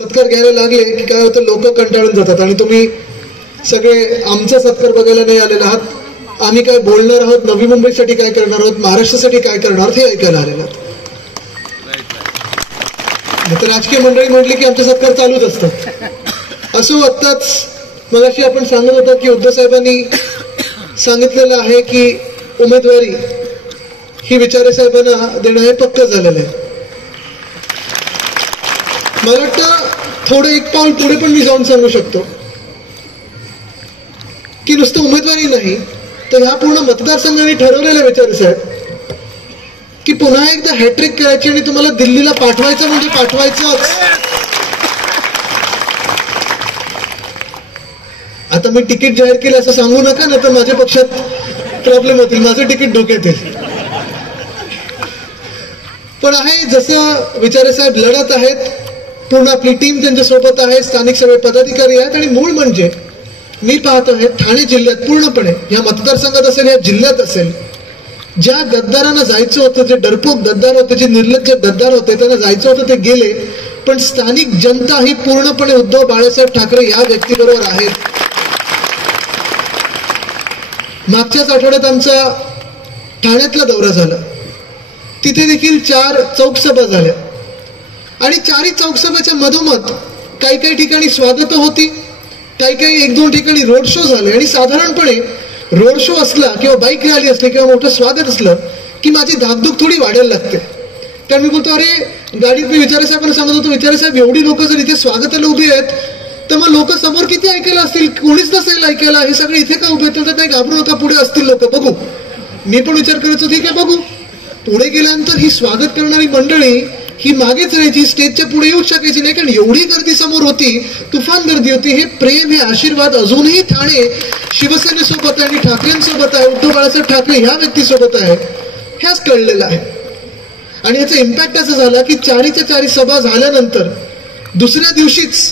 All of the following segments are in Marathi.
सत्कार घ्यायला लागले की काय होतं, लोक कंटाळून जातात आणि तुम्ही सगळे आमचा सत्कार बघायला नाही आलेला आहात. आम्ही काय बोलणार आहोत, नवी मुंबईसाठी काय करणार आहोत, महाराष्ट्रासाठी काय करणार आहोत हे ऐकायला आलेलं आहात. तर राजकीय मंडळी म्हटली की आमचे सत्कार चालूच असतात. असो, आत्ताच मगाशी आपण सांगत होता की उद्धव साहेबांनी सांगितलेलं आहे की उमेदवारी ही विचारे साहेबांना देणं हे पक्क झालेलं आहे. मला वाटतं थोडं एक पाऊल पुढे पण मी जाऊन सांगू शकतो की नुसतं उमेदवारी नाही तर ह्या पूर्ण मतदारसंघाने ठरवलेलं विचारे साहेब की पुन्हा एकदा हॅट्रिक करायची आणि तुम्हाला दिल्लीला पाठवायचं म्हणजे पाठवायचंच. आता मी तिकीट जाहीर केलं असं सांगू नका ना, तर माझ्या पक्षात प्रॉब्लेम होतील, माझं तिकीट धोक्यात येईल. पण आहे जसं विचारे साहेब लढत आहेत, पूर्ण आपली टीम त्यांच्या सोबत आहे, स्थानिक सगळे पदाधिकारी आहेत आणि मूळ म्हणजे मी पाहत आहे ठाणे जिल्ह्यात पूर्णपणे या मतदारसंघात असेल या जिल्ह्यात असेल, ज्या गद्दारांना जायचं होतं, जे डरपोक गद्दार होते, जे निर्लज्ज गद्दार होते, त्यांना जायचं होतं ते गेले. पण स्थानिक जनता ही पूर्णपणे उद्धव बाळासाहेब ठाकरे या व्यक्तीबरोबर आहेत. मागच्याच आठवड्यात आमचा ठाण्यातला दौरा झाला, तिथे देखील 4 चौकसभा झाल्या आणि 4ही चौकसभेच्या मधोमध काही काही ठिकाणी स्वागत होती, काही काही 1-2 ठिकाणी रोड शो झाले. आणि साधारणपणे रोड शो असला किंवा बाईक रॅली असली किंवा मोठं स्वागत असलं की माझी धाकधूक थोडी वाढायला लागते. कारण मी बोलतो, अरे गाडीत मी विचारे साहेबांना सांगत होतो, विचारे साहेब एवढी लोक जर इथे स्वागताला उभी आहेत तर मग लोक समोर किती ऐकायला असतील, कोणीच नसेल ऐकायला, हे सगळे इथे का उभे तर नाही, घाबरू नका, पुढे असतील लोक, बघू. मी पण विचार करायचो ठीक आहे बघू. पुढे गेल्यानंतर ही स्वागत करणारी मंडळी ही मागेच राहायची, स्टेजच्या पुढे येऊच शकायची नाही, कारण एवढी गर्दी समोर होती, तुफान गर्दी होती. हे प्रेम, हे आशीर्वाद अजूनही ठाणे शिवसेनेसोबत आहे आणि ठाकरेंसोबत आहे, उद्धव बाळासाहेब ठाकरे ह्या व्यक्तीसोबत आहे, हेच कळलेलं आहे. आणि याचा इम्पॅक्ट असं झाला की 4च्या 4 सभा झाल्यानंतर दुसऱ्या दिवशीच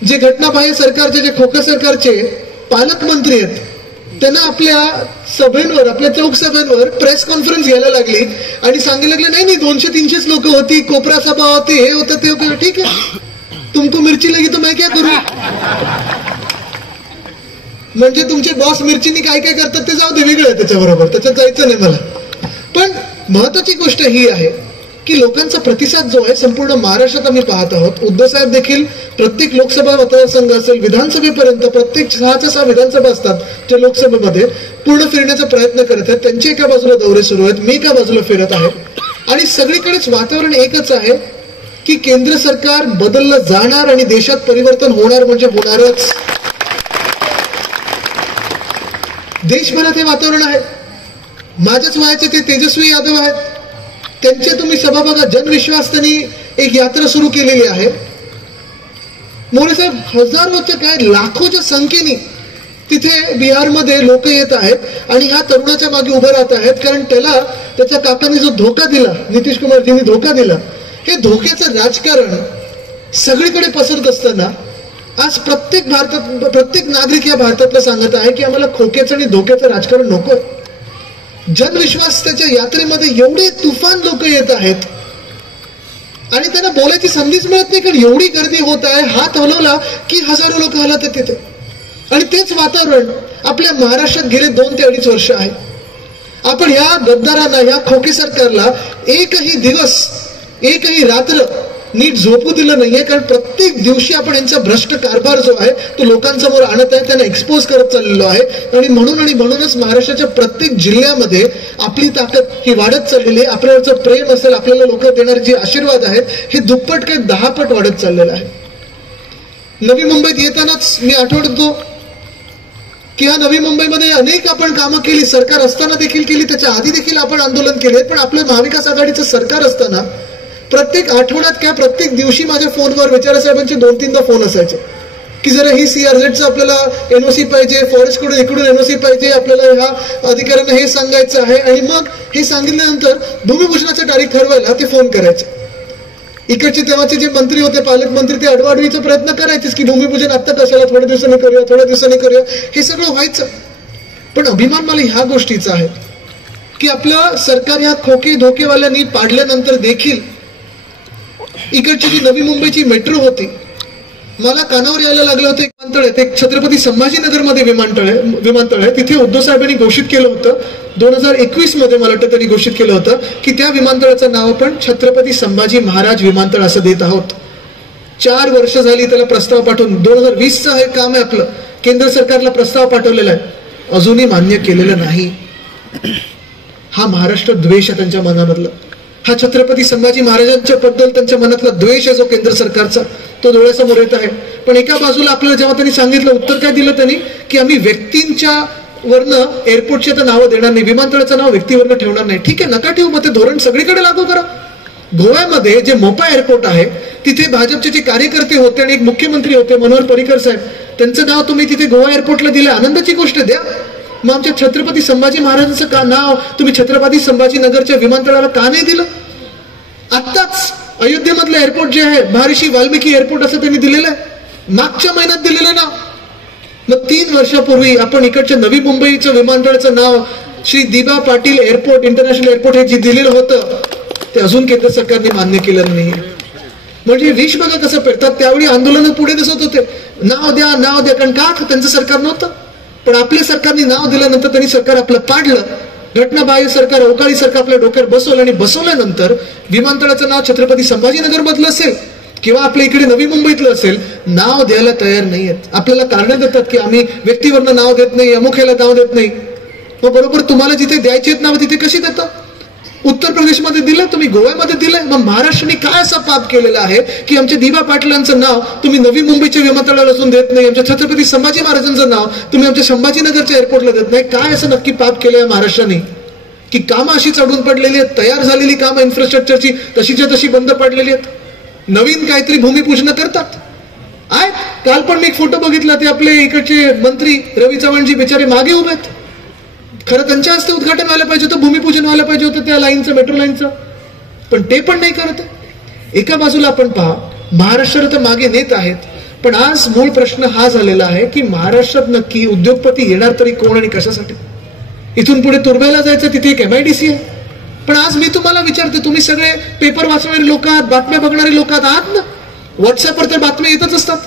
जे घटनाबाह्य सरकारचे, जे खोके सरकारचे पालकमंत्री आहेत, त्यांना आपल्या सभेंवर, आपल्या चौक सभेंवर प्रेस कॉन्फरन्स घ्यायला लागली आणि सांगायला लागले नाही नाही 200-300 लोक होती, कोपरा सभा होती, हे होतं ते होतं. ठीक आहे, तुमको मिरची लगी तो मैं क्या करू. म्हणजे तुमचे बॉस मिरचीनी काय काय करतात ते जाऊ दे, वेगळं आहे त्याच्याबरोबर, त्याच्यात जायचं नाही मला. पण महत्वाची गोष्ट ही आहे की लोकांचा प्रतिसाद जो आहे संपूर्ण महाराष्ट्रात आम्ही पाहत आहोत. उद्धव साहेब देखील प्रत्येक लोकसभा मतदारसंघ असेल, विधानसभेपर्यंत प्रत्येक 6च्या 6 विधानसभा असतात जे लोकसभेमध्ये पूर्ण फिरण्याचा प्रयत्न करत आहेत. त्यांचे एका बाजूला दौरे सुरू आहेत, मी एका बाजूला फिरत आहे आणि सगळीकडेच वातावरण एकच आहे की केंद्र सरकार बदललं जाणार आणि देशात परिवर्तन होणार म्हणजे होणारच. देशभरात हे वातावरण आहे. माझ्याच वयाचे ते तेजस्वी यादव आहेत, त्यांचे तुम्ही सभा बघा, जनविश्वास त्यांनी एक यात्रा सुरू केलेली आहे. मोरे साहेब हजारोच्या काय लाखोच्या संख्येने तिथे बिहारमध्ये लोक येत आहेत आणि ह्या तरुणाच्या मागे उभे राहत आहेत, कारण त्याला त्याच्या काकांनी जो धोका दिला, नितीश कुमारजींनी धोका दिला, हे धोक्याचं राजकारण सगळीकडे पसरत असताना आज प्रत्येक नागरिक या भारतातला सांगत आहे की आम्हाला खोक्याचं आणि धोक्याचं राजकारण नकोय. जनविश्वास त्याच्या यात्रेमध्ये एवढे तुफान लोक येत आहेत आणि त्यांना बोलायची संधीच मिळत नाही, कारण एवढी गर्दी होत आहे. हात हलवला की हजारो लोक हलत आहेत तिथे. आणि तेच वातावरण आपल्या महाराष्ट्रात गेले 2 ते 2.5 वर्ष आहे. आपण ह्या गद्दारांना, ह्या खोके सरकारला एकही दिवस, एकही रात्र नीट झोपू दिलं नाहीये, कारण प्रत्येक दिवशी आपण यांचा भ्रष्ट कारभार जो आहे तो लोकांसमोर आणत आहे, त्यांना एक्सपोज करत चाललेलो आहे. आणि म्हणूनच महाराष्ट्राच्या प्रत्येक जिल्ह्यामध्ये आपली ताकद ही वाढत चाललेली आहे. आपल्यावरचं प्रेम असेल, आपल्याला लोक देणारे जे आशीर्वाद आहेत हे दुप्पट काही 10 पट वाढत चाललेलं आहे. नवी मुंबईत येतानाच मी आठवतो की ह्या नवी मुंबईमध्ये अनेक आपण कामं केली, सरकार असताना देखील केली, त्याच्या आधी देखील आपण आंदोलन केले. पण आपलं महाविकास आघाडीचं सरकार असताना प्रत्येक आठवड्यात किंवा प्रत्येक दिवशी माझ्या फोनवर विचारे साहेबांचे 2-3दा फोन असायचे की जरा ही CRZचं आपल्याला NOC पाहिजे, फॉरेस्टकडून इकडून NOC पाहिजे, आपल्याला ह्या अधिकाऱ्यांना हे सांगायचं आहे. आणि मग हे सांगितल्यानंतर भूमिपूजनाची तारीख ठरवायला ते फोन करायचे. इकडचे तेव्हाचे जे मंत्री होते, पालकमंत्री, ते अडवाडवीचा प्रयत्न करायचेच की भूमिपूजन आत्ता कशाला, थोड्या दिवसांनी करूया, हे सगळं व्हायचं. पण अभिमान मला ह्या गोष्टीचा आहे की आपलं सरकार ह्या खोके धोकेवाल्यांनी पाडल्यानंतर देखील इकडची जी नवी मुंबईची मेट्रो होती, मला कानावर यायला लागलं होतं. एक विमानतळ आहे, ते छत्रपती संभाजीनगरमध्ये विमानतळ आहे. तिथे उद्धव साहेबांनी घोषित केलं होतं 2021 मध्ये, मला वाटतं त्यांनी घोषित केलं होतं की त्या विमानतळाचं नाव आपण छत्रपती संभाजी महाराज विमानतळ असं देत आहोत. 4 वर्ष झाली त्याला प्रस्ताव पाठवून. 2020चं हे काम आहे आपलं. केंद्र सरकारला प्रस्ताव पाठवलेला आहे, अजूनही मान्य केलेलं नाही. हा महाराष्ट्र द्वेष आहे त्यांच्या मनामधला. हा छत्रपती संभाजी महाराजांच्या बद्दल त्यांच्या मनातला द्वेष आहे जो केंद्र सरकारचा, तो डोळ्यासमोर येत आहे. पण एका बाजूला आपल्याला जेव्हा त्यांनी सांगितलं, उत्तर काय दिलं त्यांनी, की आम्ही व्यक्तींच्या वरनं एअरपोर्टची आता नावं देणार नाही, विमानतळाचं नाव व्यक्तीवरनं ठेवणार नाही. ठीक आहे, नका ठेवू, मग ते धोरण सगळीकडे लागू करा. गोव्यामध्ये जे मोपा एअरपोर्ट आहे तिथे भाजपचे जे कार्यकर्ते होते आणि एक मुख्यमंत्री होते मनोहर पर्रिकर साहेब, त्यांचं नाव तुम्ही तिथे गोवा एअरपोर्टला दिलं, आनंदाची गोष्ट द्या. मग आमच्या छत्रपती संभाजी महाराजांचं का नाव तुम्ही छत्रपती संभाजीनगरच्या विमानतळाला का नाही दिलं? आत्ताच अयोध्येमधलं एअरपोर्ट जे आहे महर्षी वाल्मिकी एअरपोर्ट असं त्यांनी दिलेलं आहे, मागच्या महिन्यात दिलेलं नाव. मग 3 वर्षापूर्वी आपण इकडच्या नवी मुंबईचं विमानतळाचं नाव श्री दिबा पाटील एअरपोर्ट, इंटरनॅशनल एअरपोर्ट हे जे दिलेलं होतं ते अजून केंद्र सरकारने मान्य केलं नाही. म्हणजे विष बघा कसं पेटतात. त्यावेळी आंदोलन पुढे दिसत होते, नाव द्या नाव द्या, कारण का त्यांचं सरकार नव्हतं. पण आपल्या सरकारने नाव दिल्यानंतर त्यांनी सरकार आपलं पाडलं. घटनाबाह्य सरकार, अवकाळी सरकार आपल्या डोक्यावर बसवलं आणि बसवल्यानंतर विमानतळाचं नाव छत्रपती संभाजीनगर मधलं असेल किंवा आपल्या इकडे नवी मुंबईतलं असेल, नाव द्यायला तयार नाहीयेत. आपल्याला कारण देतात की आम्ही व्यक्तीवरनं नाव देत नाही, अमुख्याला नाव देत नाही. मग बरोबर तुम्हाला जिथे द्यायची आहेत नाव तिथे कशी देतात? उत्तर प्रदेशमध्ये दिलं, तुम्ही गोव्यामध्ये दिलंय. मग महाराष्ट्राने काय असं पाप केलेलं आहे की आमच्या दिबा पाटलांचं नाव तुम्ही नवी मुंबईच्या विमानतळाला असून देत नाही, आमच्या छत्रपती संभाजी महाराजांचं नाव तुम्ही आमच्या संभाजीनगरच्या एअरपोर्टला देत नाही? काय असं नक्की पाप केलंय महाराष्ट्राने की कामं अशी चढून पडलेली आहेत, तयार झालेली कामं इन्फ्रास्ट्रक्चरची तशीच्या तशी बंद पडलेली आहेत, नवीन काहीतरी भूमिपूजन करतात. काल पण मी एक फोटो बघितला, ते आपले इकडचे मंत्री रवी चव्हाणजी बिचारे मागे उभे आहेत. खरं त्यांच्या हस्ते उद्घाटन व्हायला पाहिजे होतं, भूमिपूजन व्हायला पाहिजे होतं त्या लाईनचं, मेट्रो लाईनचं, पण ते पण नाही करत. एका बाजूला आपण पहा, महाराष्ट्राला तर मागे नेत आहेत, पण आज मूळ प्रश्न हा झालेला आहे की महाराष्ट्रात नक्की उद्योगपती येणार तरी कोण आणि कशासाठी? इथून पुढे तुर्भ्याला जायचं, तिथे एक MIDC आहे. पण आज मी तुम्हाला विचारते, तुम्ही सगळे पेपर वाचणारे लोक आहात, बातम्या बघणारे लोक आहात ना? व्हॉट्सअपवर तर बातम्या येतच असतात,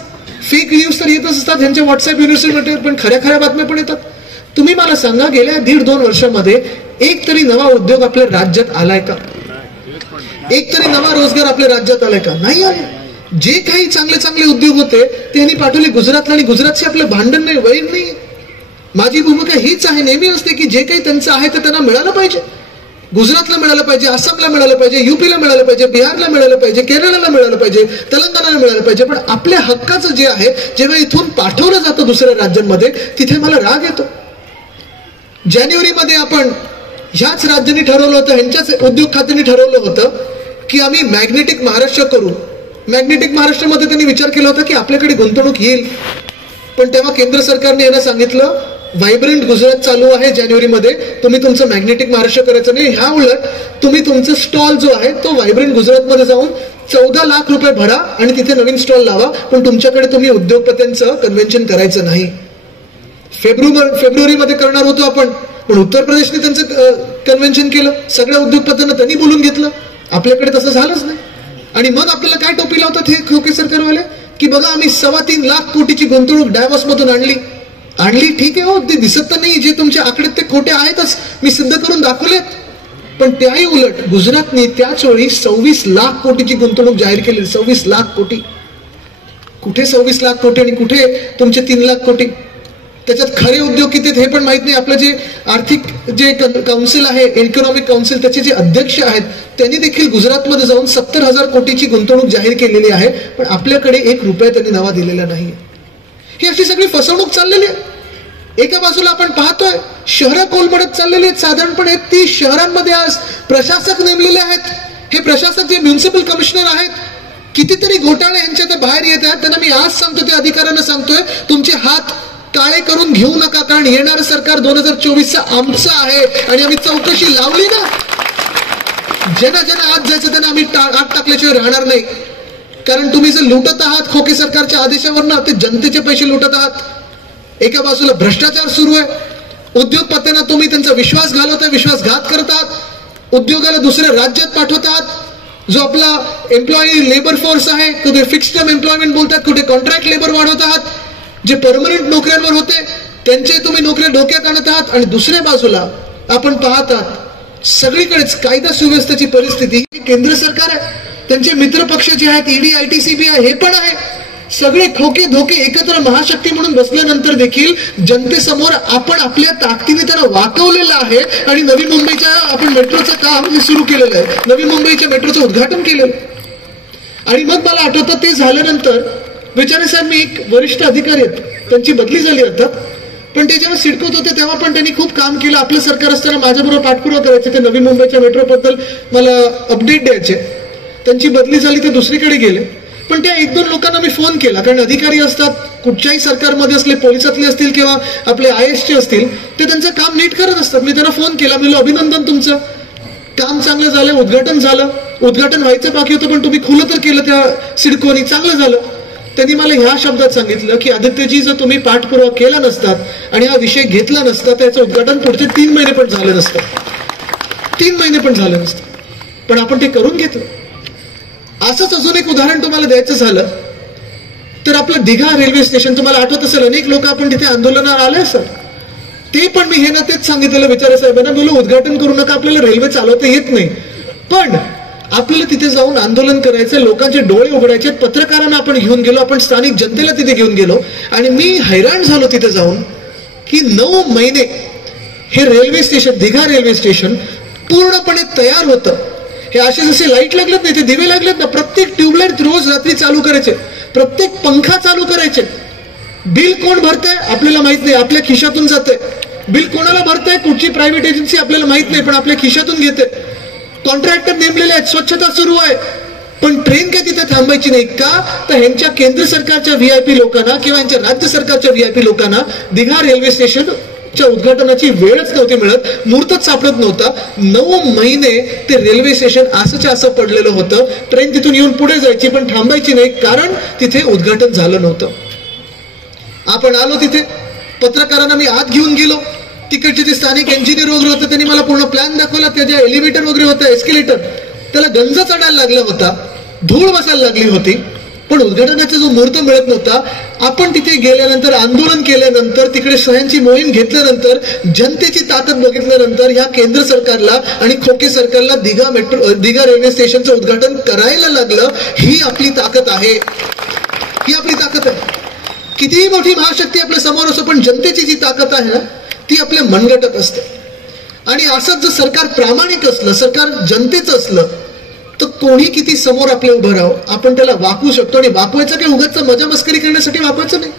फेक न्यूज तर येतच असतात ह्यांच्या व्हॉट्सअप युनिव्हर्सिटीमध्ये, पण खऱ्या बातम्या पण येतात. तुम्ही मला सांगा, गेल्या 1.5-2 वर्षामध्ये एक तरी नवा उद्योग आपल्या राज्यात आलाय का? एक तरी नवा रोजगार आपल्या राज्यात आलाय का? नाही आले. जे काही चांगले उद्योग होते त्यांनी पाठवले गुजरातला, आणि गुजरातचे आपलं भांडण नाही, वैर नाही. माझी भूमिका हीच आहे, नेहमी असते की जे काही त्यांचं आहे ते त्यांना मिळालं पाहिजे. गुजरातला मिळालं पाहिजे, आसामला मिळालं पाहिजे, UPला मिळालं पाहिजे, बिहारला मिळालं पाहिजे, केरळला मिळालं पाहिजे, तेलंगणाला मिळालं पाहिजे. पण आपल्या हक्काचं जे आहे, जेव्हा इथून पाठवलं जातं दुसऱ्या राज्यांमध्ये, तिथे मला राग येतो. जानेवारीमध्ये आपण ह्याच राज्यांनी ठरवलं होतं, ह्यांच्याच उद्योग खात्याने ठरवलं होतं की आम्ही मॅग्नेटिक महाराष्ट्र करू. मॅग्नेटिक महाराष्ट्रामध्ये त्यांनी विचार केला होता की आपल्याकडे गुंतवणूक येईल. पण तेव्हा केंद्र सरकारने यांना सांगितलं, व्हायब्रंट गुजरात चालू आहे जानेवारीमध्ये, तुम्ही तुमचं मॅग्नेटिक महाराष्ट्र करायचं नाही. ह्या उलट तुम्ही तुमचा स्टॉल जो आहे तो व्हायब्रंट गुजरातमध्ये जाऊन 14 लाख रुपये भरा आणि तिथे नवीन स्टॉल लावा, पण तुमच्याकडे तुम्ही उद्योगपत्यांचं कन्व्हेन्शन करायचं नाही. फेब्रुवारीमध्ये करणार होतो आपण, पण उत्तर प्रदेशने त्यांचं कन्व्हेन्शन केलं, सगळ्या उद्योगपत्यांना त्यांनी बोलून घेतलं. आपल्याकडे तसं झालंच नाही. आणि मग आपल्याला काय टोपी लावतात हे खोके सरकारवाले की बघा आम्ही 3.25 लाख कोटीची गुंतवणूक डायव्हॉर्स मधून आणली. ठीक आहे हो, ते दिसत तर नाही, जे तुमच्या आकडेत ते खोटे आहेतच, मी सिद्ध करून दाखवलेत. पण त्याही उलट गुजरातने त्याच वेळी 26 लाख कोटीची गुंतवणूक जाहीर केली. 26 लाख कोटी. कुठे 26 लाख कोटी आणि कुठे तुमचे 3 लाख कोटी? त्याच्यात खरे उद्योग किती हे पण माहित नाही. आपलं जे आर्थिक जे काउन्सिल आहे, इकॉनॉमिक काउन्सिल, त्याचे जे अध्यक्ष आहेत त्यांनी देखील गुजरातमध्ये जाऊन 70,000 कोटीची गुंतवणूक जाहीर केलेली आहे, पण आपल्याकडे 1 रुपया त्यांनी नवा दिलेला नाही. ही अशी सगळी फसवणूक चाललेली आहे. एका बाजूला आपण पाहतोय शहरं कोलमडत चाललेली आहेत. साधारणपणे 30 शहरांमध्ये आज प्रशासक नेमलेले आहेत. हे प्रशासक जे म्युनिसिपल कमिशनर आहेत, कितीतरी घोटाळे यांच्या आता बाहेर येत आहेत. त्यांना मी आज सांगतो, त्या अधिकाऱ्यांना सांगतोय, तुमचे हात काळे करून घेऊ नका, कारण येणारं सरकार 2024चं आमचं आहे आणि आम्ही चौकशी लावली ना, ज्यांना आत जायचं त्यांना आम्ही आत टाकल्याशिवाय राहणार नाही. कारण तुम्ही जर लुटत आहात खोके सरकारच्या आदेशावरनं, ते जनतेचे पैसे लुटत आहात. एका बाजूला भ्रष्टाचार सुरू आहे, उद्योगपत्यांना तुम्ही त्यांचा विश्वास घालवताय, विश्वासघात करतात, उद्योगाला दुसऱ्या राज्यात पाठवतात, जो आपला एम्प्लॉई लेबर फोर्स आहे, कुठे फिक्स्ड टर्म एम्प्लॉयमेंट बोलतात, कुठे कॉन्ट्रॅक्ट लेबर वाढवत आहात, जे परमनंट नोकऱ्यांवर होते त्यांचे तुम्ही नोकऱ्या धोक्यात आणत आहात, आणि दुसऱ्या बाजूला आपण पाहतात सगळीकडेच कायदा सुव्यवस्थेची परिस्थिती. केंद्र सरकार आहे, त्यांचे मित्र पक्ष जे आहेत ईडी ITCB आहे, हे पण आहे, सगळे खोके धोके एकत्र महाशक्ती म्हणून बसल्यानंतर देखील जनतेसमोर आपण आपल्या ताकदीने त्यांना वाकवलेलं आहे. आणि नवी मुंबईच्या आपण मेट्रोचं काम सुरू केलेलं आहे, नवी मुंबईच्या मेट्रोचं उद्घाटन केलेलं. आणि मग मला आठवतं ते झाल्यानंतर विचारे साहेब, मी एक वरिष्ठ अधिकारी आहेत, त्यांची बदली झाली आता, पण ते जेव्हा सिडकोत होते तेव्हा पण त्यांनी खूप काम केलं. आपलं सरकार असताना माझ्याबरोबर पाठपुरावा करायचे, ते नवी मुंबईच्या मेट्रोबद्दल मला अपडेट द्यायचे. त्यांची बदली झाली, ते दुसरीकडे गेले. पण त्या 1-2 लोकांना मी फोन केला, कारण अधिकारी असतात कुठच्याही सरकारमध्ये असले, पोलिसातले असतील किंवा आपले IASचे असतील, ते त्यांचं काम नीट करत असतात. मी त्यांना फोन केला, मी अभिनंदन, तुमचं काम चांगलं झालं, उद्घाटन झालं, उद्घाटन व्हायचं बाकी होतं पण तुम्ही खुलं तर केलं त्या सिडकोनी, चांगलं झालं. त्यांनी मला ह्या शब्दात सांगितलं की आदित्यजी, जर तुम्ही पाठपुरावा केला नसतात आणि हा विषय घेतला नसता त्याचं उद्घाटन पुढचे 3 महिने पण झालं नसतं, 3 महिने पण झालं नसतं, पण आपण ते करून घेतलं. असंच अजून एक उदाहरण तुम्हाला द्यायचं झालं तर आपलं दिघा रेल्वे स्टेशन, तुम्हाला आठवत असेल अनेक लोक आपण तिथे आंदोलनाला आले असतात, ते पण मी हे ना तेच सांगितलेलं विचारे साहेबांना, बोलू उद्घाटन करू नका, आपल्याला रेल्वे चालवता येत नाही, पण आपल्याला तिथे जाऊन आंदोलन करायचं, लोकांचे डोळे उघडायचे. पत्रकारांना आपण घेऊन गेलो, आपण स्थानिक जनतेला तिथे घेऊन गेलो, आणि मी हैराण झालो तिथे जाऊन की 9 महिने हे railway station, Digha railway station पूर्णपणे तयार होतं. हे असे जसे लाईट लागलेत नाही, ते दिवे लागलेत ना, प्रत्येक ट्यूबलाईट रोज रात्री चालू करायचे, प्रत्येक पंखा चालू करायचे. बिल कोण भरतंय आपल्याला माहित नाही, आपल्या खिशातून जाते. बिल कोणाला भरतंय, कुठची प्रायव्हेट एजन्सी आपल्याला माहित नाही, पण आपल्या खिशातून घेते. कॉन्ट्रॅक्टर नेमलेले आहेत, स्वच्छता सुरू आहे, पण ट्रेन काय तिथे थांबायची नाही. का तर ह्यांच्या केंद्र सरकारच्या VIP लोकांना किंवा यांच्या राज्य सरकारच्या VIP लोकांना दिघा रेल्वे स्टेशनच्या उद्घाटनाची वेळच नव्हती मिळत, मुहूर्तच सापडत नव्हता. 9 महिने ते रेल्वे स्टेशन असंच्या असं पडलेलं होतं. ट्रेन तिथून येऊन पुढे जायची पण थांबायची नाही, कारण तिथे उद्घाटन झालं नव्हतं. आपण आलो तिथे, पत्रकारांना मी आत घेऊन गेलो, तिकडचे जे स्थानिक इंजिनियर वगैरे होते त्यांनी मला पूर्ण प्लॅन दाखवला. त्याच्या एलिव्हेटर वगैरे होतं, एस्केलेटर, त्याला गंज चढायला लागला होता, धूळ बसायला लागली होती, पण उद्घाटनाचा जो मुहूर्त मिळत नव्हता. आपण तिथे गेल्यानंतर, आंदोलन केल्यानंतर, तिकडे सह्यांची मोहीम घेतल्यानंतर, जनतेची ताकद बघितल्यानंतर ह्या केंद्र सरकारला आणि खोके सरकारला दिघा रेल्वे स्टेशनचं उद्घाटन करायला लागलं. ही आपली ताकद आहे, ही आपली ताकद आहे. कितीही मोठी महाशक्ती आपल्या समोर असो, पण जनतेची जी ताकद आहे ना ती आपल्या मनगटत असते. आणि असंच जर सरकार प्रामाणिक असलं, सरकार जनतेचं असलं, तर कोणी किती समोर आपल्या उभं राहावं, आपण त्याला वाकवू शकतो. आणि वाकवायचं काही उगाच मजा मस्करी करण्यासाठी वाकवायचं नाही,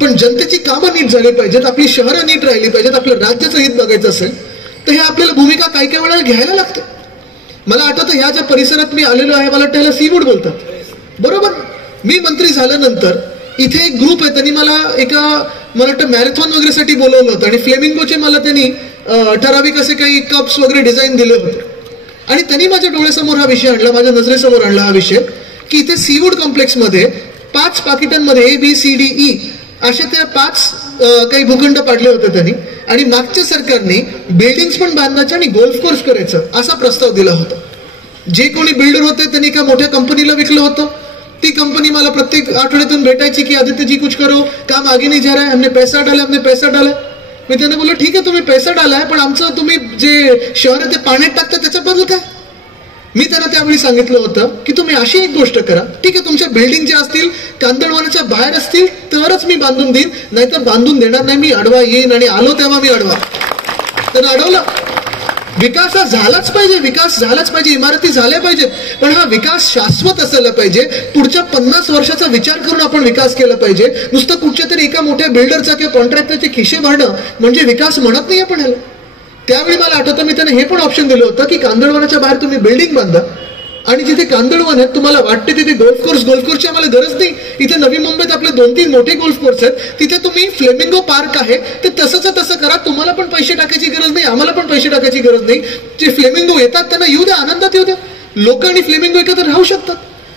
पण जनतेची कामं नीट झाली पाहिजेत, आपली शहरं नीट राहिली पाहिजेत, आपलं राज्याचं हित बघायचं असेल तर हे आपल्याला भूमिका काही काही वेळा घ्यायला लागते. मला आठवतं ह्या ज्या परिसरात मी आलेलो आहे, मला त्याला सीवूड बोलतात, बरोबर. मी मंत्री झाल्यानंतर इथे एक ग्रुप आहे, त्यांनी मला मला वाटतं मॅरेथॉन वगैरेसाठी बोलवलं होतं, आणि फ्लेमिंगोचे मला त्यांनी ठराविक असे काही कप्स वगैरे डिझाईन दिले होते. आणि त्यांनी माझ्या डोळ्यासमोर हा विषय आणला, माझ्या नजरेसमोर आणला हा विषय, की इथे सीवूड कॉम्प्लेक्समध्ये 5 पाकिटांमध्ये ABCDE असे त्या 5 काही भूखंड पाडले होते त्यांनी. आणि मागच्या सरकारने बिल्डिंग्स पण बांधायचे आणि गोल्फ कोर्स करायचं असा प्रस्ताव दिला होता. जे कोणी बिल्डर होते त्यांनी एका मोठ्या कंपनीला विकलं होतं. ती कंपनी मला प्रत्येक आठवड्यातून भेटायची की आदित्य जी कुछ करो, काम आगे नहीं जा रहा है, हमने पैसा डाला, हमने पैसा डाला. मी त्यांना बोललो ठीक आहे, तुम्ही पैसा डालाय, पण आमचं तुम्ही जे शहर आहे ते पाण्यात टाकता त्याच्याबद्दल काय. मी त्यांना त्यावेळी सांगितलं होतं की तुम्ही अशी एक गोष्ट करा, ठीक आहे, तुमच्या बिल्डिंग ज्या असतील कांदळवनाच्या बाहेर असतील तरच मी बांधून देईन, नाहीतर बांधून देणार नाही. मी अडवा येईन, आणि आलो तेव्हा मी अडवा. त्यांना अडवलं. विकास हा झालाच पाहिजे, विकास झालाच पाहिजे, इमारती झाल्या पाहिजेत, पण हा विकास शाश्वत असायला पाहिजे. पुढच्या 50 वर्षाचा विचार करून आपण विकास केला पाहिजे. नुसतं कुठच्या तरी एका मोठ्या बिल्डरचा किंवा कॉन्ट्रॅक्टरचे खिशे भरणं म्हणजे विकास म्हणत नाही आपण ह्याला. त्यावेळी मला आठवतं मी त्यांना हे पण ऑप्शन दिलं होतं की कांदळवनाच्या बाहेर तुम्ही बिल्डिंग बांधा, आणि जिथे कांदळवन आहेत तुम्हाला वाटते तिथे गोल्फ कोर्सची आम्हाला गरज नाही. इथे नवी मुंबईत आपले 2-3 मोठे गोल्फ कोर्स आहेत, तिथे तुम्ही फ्लेमिंगो पार्क आहे ते तसंच तसं करा. तुम्हाला पण पैसे टाकायची गरज नाही, आम्हाला पण पैसे टाकायची गरज नाही. जे फ्लेमिंगो येतात त्यांना येऊ द्या, आनंदात येऊ द्या. लोक आणि फ्लेमिंगो एकत्र राहू शकतात,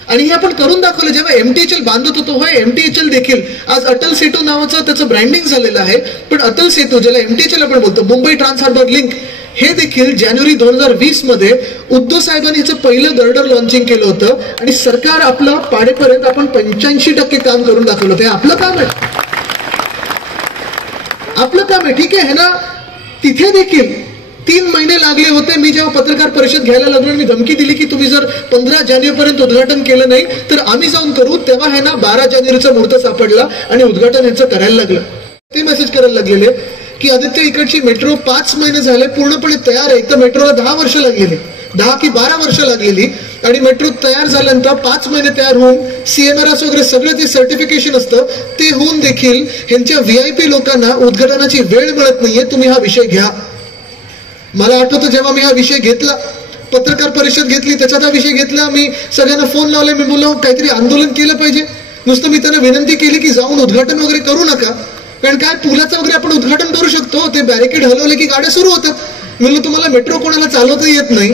आणि हे आपण करून दाखवलं. जेव्हा MTHL बांधत होतो, होय MTHL देखील आज अटल सेतू नावाचं त्याचं ब्रँडिंग झालेलं आहे, पण अटल सेतू ज्याला MTHL आपण बोलतो, मुंबई ट्रान्स हार्बर लिंक, हे देखील जानेवारी 2020 मध्ये उद्धव साहेबांनी याचं पहिलं गर्डर लॉन्चिंग केलं होतं आणि सरकार आपलं पाडेपर्यंत आपण 85% काम करून दाखवलं होतं. हे आपलं काम आहे, आपलं काम आहे. ठीक आहे ना. तिथे देखील 3 महिने लागले होते. मी जेव्हा पत्रकार परिषद घ्यायला लागलो मी धमकी दिली की तुम्ही जर 15 जानेवारीपर्यंत उद्घाटन केलं नाही तर आम्ही जाऊन करू. तेव्हा आहे ना 12 जानेवारीचा मुहूर्त सापडला आणि उद्घाटन ह्याचं करायला लागलं. ते मेसेज करायला लागलेले की आदित्य इकडची मेट्रो 5 महिने झाले पूर्णपणे तयार आहे. तर मेट्रोला 10 वर्ष लागलेली, 10 की 12 वर्ष लागलेली आणि मेट्रो तयार झाल्यानंतर 5 महिने तयार होऊन CMRS वगैरे सगळं ते सर्टिफिकेशन असतं ते होऊन देखील ह्यांच्या VIP लोकांना उद्घाटनाची वेळ मिळत नाहीये. तुम्ही हा विषय घ्या. मला आठवतं जेव्हा मी हा विषय घेतला, पत्रकार परिषद घेतली, त्याच्यात हा विषय घेतला, मी सगळ्यांना फोन लावले. मी बोललो काहीतरी आंदोलन केलं पाहिजे. नुसतं मी त्यांना विनंती केली की जाऊन उद्घाटन वगैरे करू नका, कारण काय पुलाचं वगैरे आपण उद्घाटन करू शकतो. ते बॅरिकेड हलवले की गाड्या सुरू होतात. म्हणलं तुम्हाला मेट्रो कोणाला चालवता येत नाही,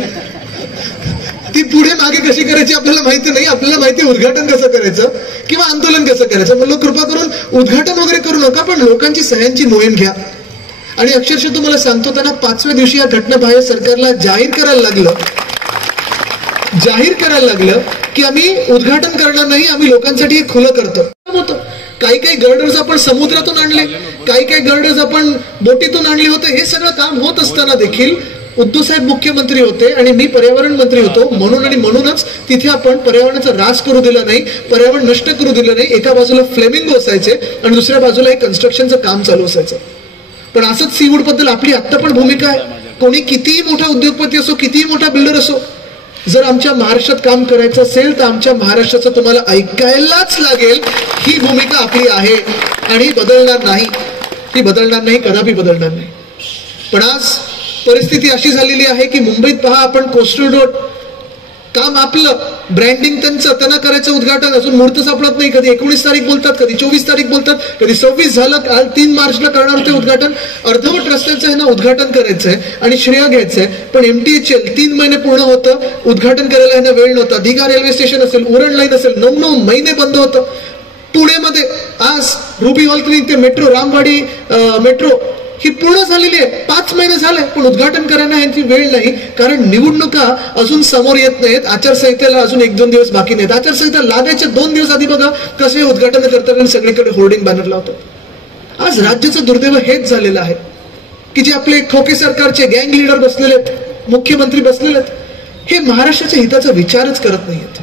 ती पुढे मागे कशी करायची आपल्याला माहिती नाही, आपल्याला माहिती उद्घाटन कसं करायचं किंवा आंदोलन कसं करायचं. म्हणलं कृपा करून उद्घाटन वगैरे करू नका, पण लोकांची सह्यांची मोहीम घ्या. आणि अक्षरशः तुम्हाला सांगतो त्यांना 5व्या दिवशी या घटनाबाह्य सरकारला जाहीर करायला लागलं की आम्ही उद्घाटन करणार नाही, आम्ही लोकांसाठी हे खुलं करतो. काही गर्डर्स आपण समुद्रातून आणले, काही गर्डर्स आपण बोटीतून आणले होते. हे सगळं काम होत असताना देखील उद्धव साहेब मुख्यमंत्री होते आणि मी पर्यावरण मंत्री होतो. म्हणूनच तिथे आपण पर्यावरणाचा ऱ्हास करू दिला नाही, पर्यावरण नष्ट करू दिलं नाही. एका बाजूला फ्लेमिंगो असायचे आणि दुसऱ्या बाजूला हे कन्स्ट्रक्शनचं काम चालू असायचं. पण असंच सीवूड बद्दल आपली आत्ता पण भूमिका आहे. कोणी कितीही मोठा उद्योगपती असो, कितीही मोठा बिल्डर असो, जर आमच्या महाराष्ट्रात काम करायचं असेल तर आमच्या महाराष्ट्राचं तुम्हाला ऐकायलाच लागेल. ही भूमिका आपली आहे आणि बदलणार नाही. ही बदलणार नाही, कदापि बदलणार नाही. पण आज परिस्थिती अशी झालेली आहे की मुंबईत पहा आपण कोस्टल रोड काम आपलं, ब्रँडिंग त्यांना करायचं उद्घाटन, अजून मुहूर्त सापडत नाही. कधी 19 तारीख बोलतात, कधी 24 तारीख बोलतात, कधी 26 झालं. काल 3 मार्चला करणार होते उद्घाटन. अर्धवट रस्त्याचं आहे ना उद्घाटन करायचंय आणि श्रेय घ्यायचंय. पण MTHL 3 महिने पूर्ण होतं, उद्घाटन करायला ह्यांना वेळ नव्हता. दिघा रेल्वे स्टेशन असेल, उरण लाईन असेल, 9 महिने बंद होतं. पुण्यामध्ये आज रुबी हॉल क्लिनिक ते मेट्रो, रामवाडी मेट्रो ही पूर्ण झालेली आहे. 5 महिने झाले पण उद्घाटन करायला यांची वेळ नाही, कारण निवडणुका अजून समोर येत नाहीत. आचारसंहितेला अजून 1-2 दिवस बाकी नाहीत. आचारसंहिता लागायच्या 2 दिवस आधी बघा कसे उद्घाटन करतात आणि सगळीकडे होर्डिंग बॅनर लावतात. आज राज्याचं दुर्दैव हेच झालेलं आहे की जे आपले खोके सरकारचे गँग लीडर बसलेले आहेत, मुख्यमंत्री बसलेले आहेत, हे महाराष्ट्राच्या हिताचा विचारच करत नाहीत.